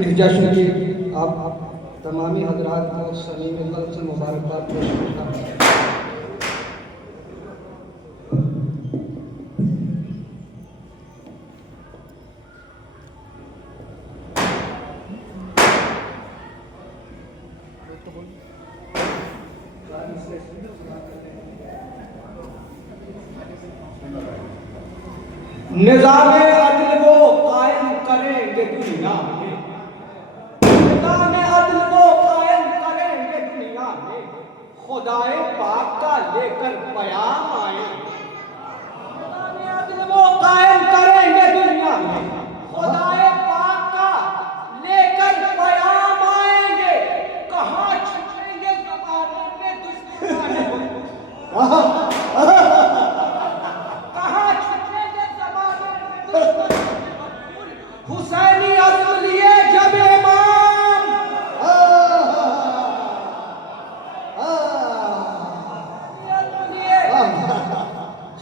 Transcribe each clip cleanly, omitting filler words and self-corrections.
इस जश्न की आप तमामी हजरात को समीम कल्ब से मुबारकबाद पेश करता हूँ। निज़ामे अदल वो कायम करेंगे दुनिया में, निज़ामे अदल वो कायम करेंगे दुनिया में, खुदाए पाक का लेकर बयान आए। निज़ामे अदल वो कायम करेंगे दुनिया में, खुदाए पाक का लेकर बयान आएंगे। कहाँ छुपेंगे ज़माने में दुश्मन, हुसैनी अज़्म लिए जब इमाम,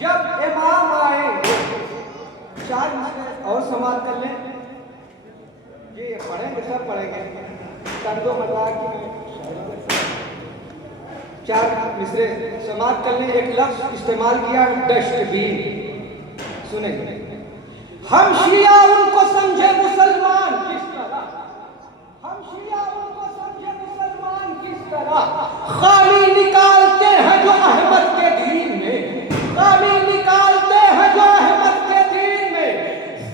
जब इमाम आए। चार और समाप्त कर लें, ये पढ़ेंगे सब पढ़ेंगे। तंदो मजाक की चार मिसरे समाप्त कर लें। एक लफ्ज इस्तेमाल किया डस्टबिन, सुने। हम शिया उनको समझे मुसलमान किस तरह, हम शिया उनको समझे मुसलमान किस तरह, खामी निकालते हैं जो अहमद के दीन में, खामी निकालते हैं जो अहमद के दीन में,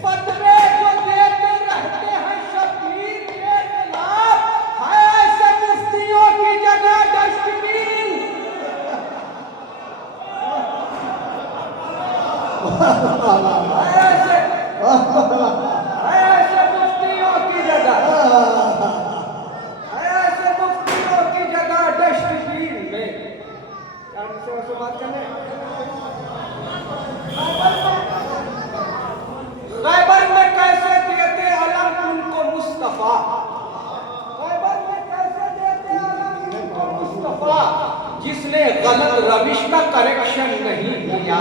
फतवे जो देते रहते हैं शब्बीर के खिलाफ, है ऐसे मुफ्तियों की जगह डस्टबिन। ऐसे मुफ्तियों की जगह, ऐसे मुफ्तियों की जगह डस्टबिन में। बात करने खैबर में कैसे देते अलम उनको मुस्तफा, खैबर में कैसे देते अलम उनको मुस्तफा, जिसने गलत रविश का करेक्शन नहीं किया।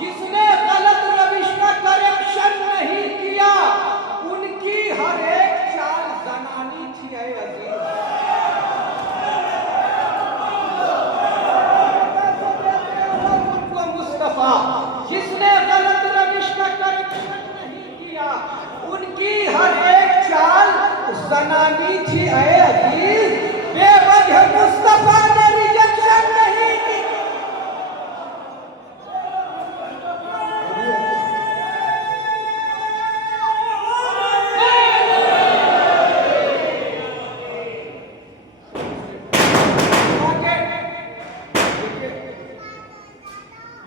जिसने गलत रविश का करेक्शन नहीं किया, उनकी हर एक चाल जनानी थी। उनको मुस्तफा, जिसने गलत रविश का करेक्शन नहीं किया, उनकी हर एक चाल जनानी थी। अजीज, बेवजह मुस्तफा ने रिजेक्शन नहीं की।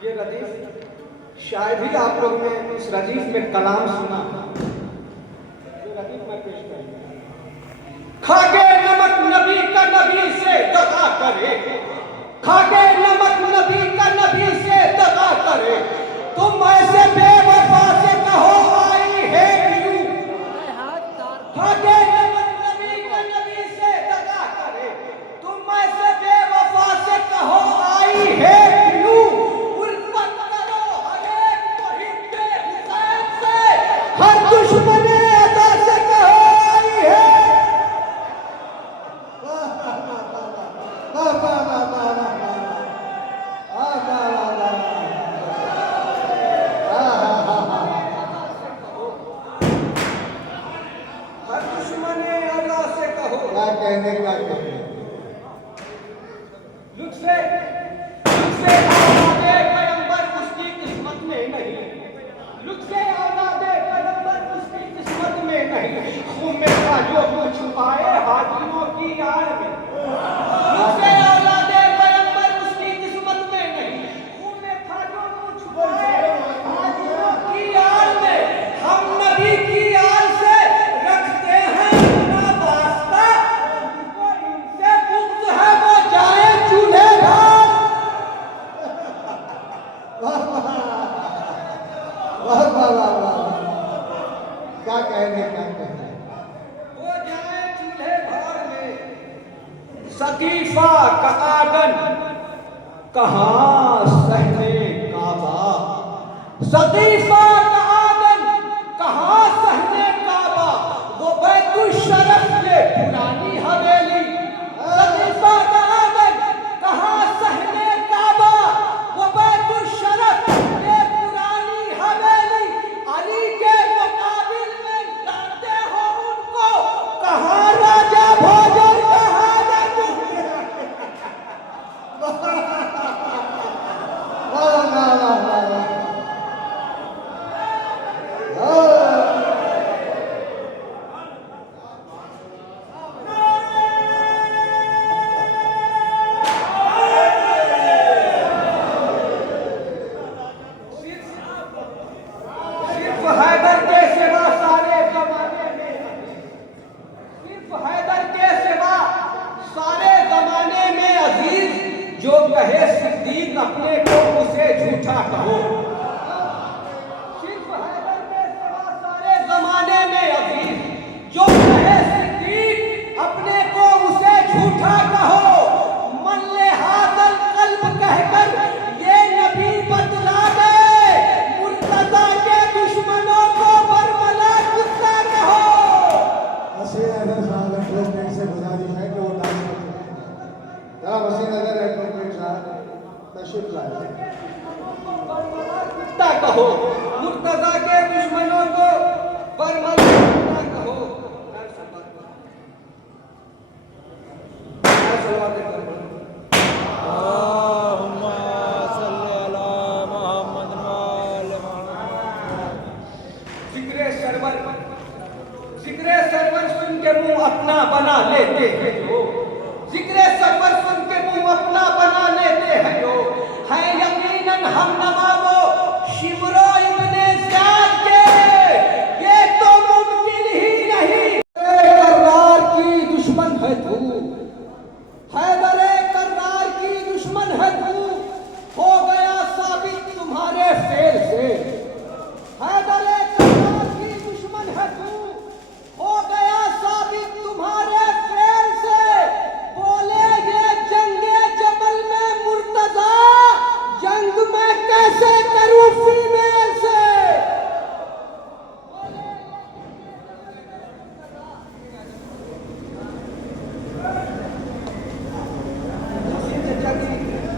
ये रदीफ शायद ही आप लोग ने इस रदीफ में कलाम सुना। ये रदीफ मैं पेश करूंगा। खाके नमक नबी का नबी से दगा करे, खाके नमक नबी का नबी से दगा करे, तुम ऐसे बेवफा से कहो आई है क्यों। खाके नमक नबी का नबी से दगा करे, तुम ऐसे बेवफा से कहो आई है क्यों। हर दुश्मने अदा से कहो आई है। हर दुश्मने अदा से कहो। क्या कहने का कहने लुत्फ़े औलादे पैगंबर उसकी किस्मत में नहीं, लुत्फ़े औलादे पैगंबर उसकी किस्मत में नहीं, खून में था जो कुछ छुपाए हाजिरों की यार में। लुत्फ़े औलादे पैगंबर उसकी किस्मत में नहीं, खून में था जो कुछ छुपाए हाजिरों की यार में। हम नबी की यार से रखते हैं अपना वास्ता, जिनको इनसे बुग़्ज़ है वो जाए चूल्हे भाग। वाह वाह वाह वाह, क्या कहने क्या कहने। सकीफा का आंगन कहाँ सहने काबा, सकीफा का आंगन कहाँ सहने काबा, वो बैतुल शरफ ये पुरानी हवेली। सकीफा का आंगन कहाँ सहने काबा, वो बैतुल शरफ ये पुरानी हवेली। अली के मुकाबिल में गाते हो उनको, कहाँ राजा भोजन कहाँ जो कहे सिद्दीक अपने को उसे झूठा कहो। सिर्फ हैदर के सिवा सारे जमाने में अजीज जो कहे सिद्दीक अपने को उसे झूठा कहो। मन ले हादल कल्ब कहकर ये नबी बतला गए, मुर्तजा के दुश्मनों को बरमला कुत्ता कहो। वसीम अहमद साहब एडवोकेट से गुजारिश है कि वो डांस जरा वसीम अहमद एडवोकेट साहब तशरीफ लाए। कुत्ता कहो, मुर्तजा के दुश्मनों को बरमला कुत्ता कहो। जिक्रे सरवर सुन के मुंह अपना बना लेते हैं जो, जिक्रे सरवर सुन के मुंह अपना बना लेते हैं जो, है यकीनन हम नवाबो शिमरो इब्ने ज़ियाद के, ये तो मुमकिन ही नहीं। कर्रार की दुश्मन है तू, हैदरे कर्रार की दुश्मन है तू, हो गया साबित तुम्हारे फेल से। हैदरे कर्रार की दुश्मन है तू, हो गया साबित तुम्हारे फेल से। बोले ये जंगे जबल में मुर्तजा, जंग में कैसे करूं फीमेल से।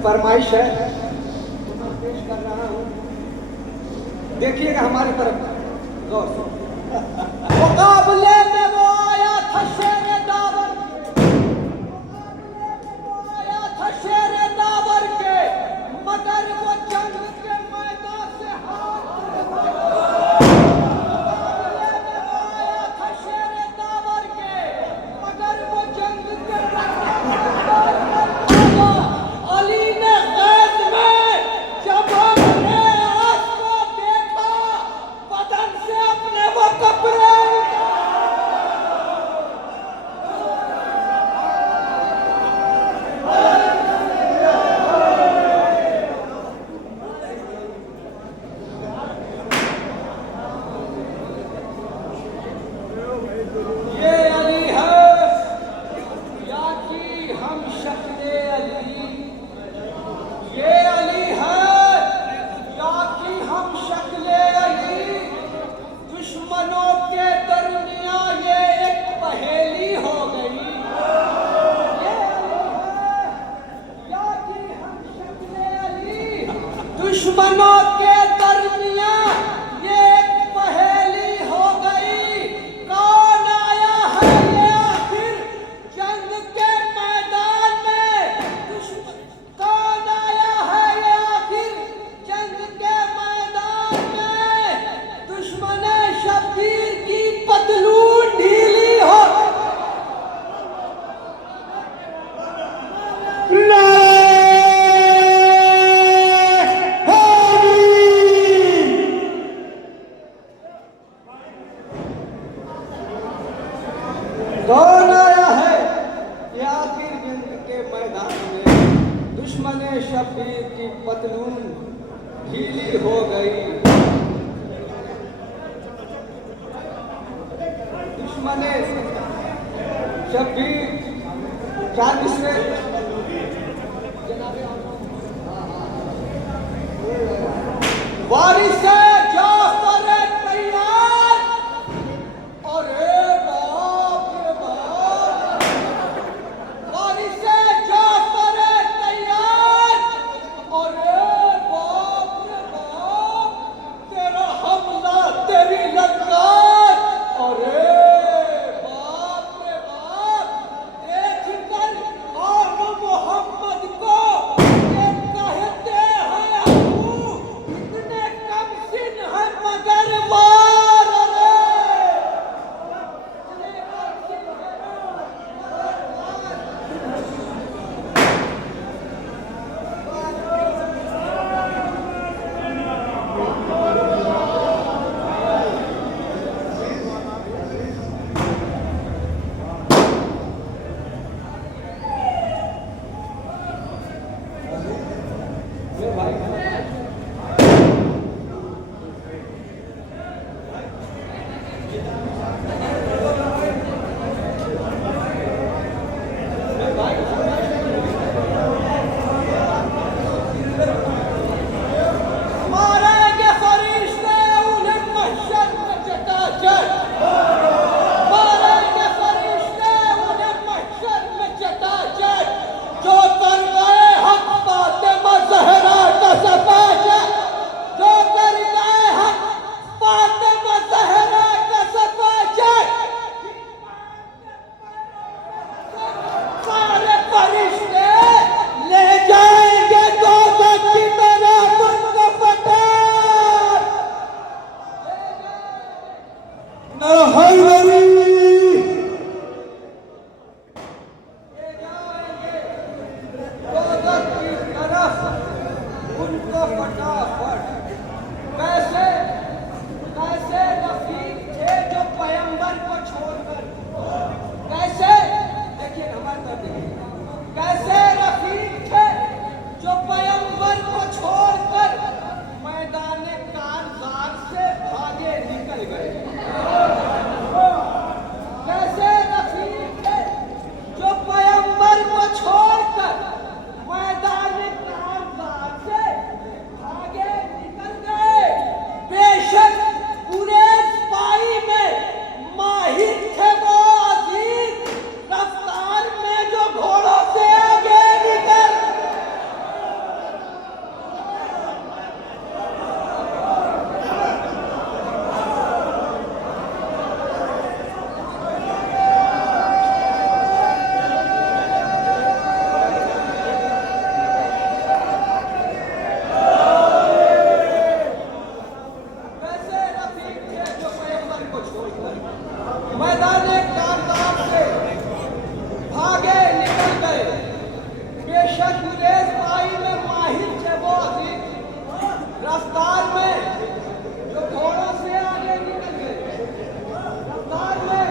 फरमाइश है तो मैं पेश कर रहा हूं, देखिएगा हमारी तरफ गौर से। मुकाबले में वो आया था शेर दावर के, मुकाबले में वो आया था शेर दावर के, मगर वो जंग के मैदान से हार गया। मुकाबले में वो आया था शेर दावर के, मगर वो जंग के मैदान से हार गया। अली ने गैब में जब हमने आस को देखा, बदन से अपने वो कपड़े ये अली है या कि हम शक्ले अली, ये अली है या कि हम शक्ले अली। दुश्मनों के दरमियान ये एक पहेली हो गई। ये अली है या कि हम शक्ले अली, दुश्मनों के दरमियान ये एक पहेली हो गई। कौन आया है ये आखिर जंग के मैदान में, कौन आया है ये आखिर जंग के मैदान में। दुश्मन शब्बीर की पतलून ढीली हो। कौन आया है ये आखिर जंग के मैदान में, दुश्मन शब्बीर की पतलून ढीली हो गई। दुश्मन शब्बीर चार मिसरे वारिस जाफर तैयार। अरे बाप रे बाप, वारिस जाफर तैयार। अरे बाप रे बाप, तेरा हमला तेरी ललकार। अरे बाप रे बाप, देख कर आम मोहम्मद को ये कहते हैं अबू, इतने कम सिन है मगर मार। अरे इतने कम सिन है मगर मार। ये भाई मारेंगे फरिश्ते उन्हें महशर में चटाचट। मारेंगे फरिश्ते उन्हें महशर में चटाचट। जो कर गए हक फातिमा ज़हरा का सफाचट। जो कर गए हक फातिमा ज़हरा का सफाचट। सारे फरिश्ते ले जाएंगे दोज़ख की तरफ उनको फटाक। हैदरी ले जाएंगे दोज़ख की तरफ उनको फटाफट। कैसे कैसे रफीक थे जो पैगंबर को छोड़कर, कैसे देखिए हमारे तरफ देखिए, कैसे रफीक थे जो पैगंबर को छोड़कर मैदान कारजार से भागे निकल गए। कैसे रफीक थे जो पैगंबर को छोड़कर मैदान कारजार से भागे निकल गए। बेशक कुरैश पाई में माहिर थे वो अजीज, रफ्तार में जो घोड़ों से आगे निकल। कैसे रफीक थे जो पैगंबर को छोड़कर मैदान कारजार से भागे निकल गए। बेशक कुरैश पाई में माहिर थे वो अजीज, रफ्तार में जो घोड़ों से आगे निकल गए। रफ्तार में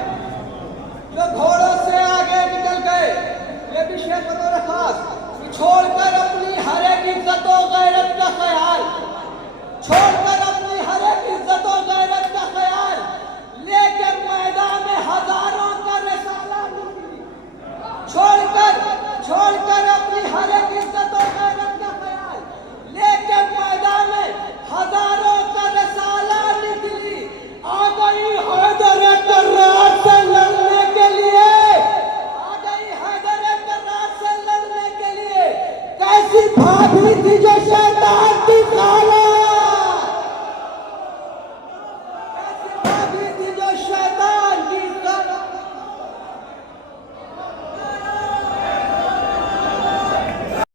जो घोड़ों से आगे निकल गए। ये भी शेख बतौर खास छोड़कर अपनी हर एक इज्जत और गैरत का ख्याल, छोड़कर अपनी हर एक इज्जत और गैरत का ख्याल लेकर मैदान में हजारों का रिसाला निकली। छोड़कर अपनी हर एक इज्जत और गैरत का ख्याल लेकर मैदान में हजारों का रिसाला निकली। आ गई हैदर कर्रार से लड़ने के लिए। आ गई हैदर कर्रार से लड़ने के लिए। कैसी भाभी थी जो